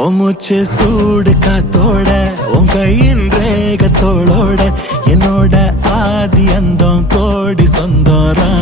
ஓ மூச்சு சூடு காத்தோட உன் கையின் ரேகத்தோளோட என்னோட ஆதி அந்தம் கோடி சொந்தம்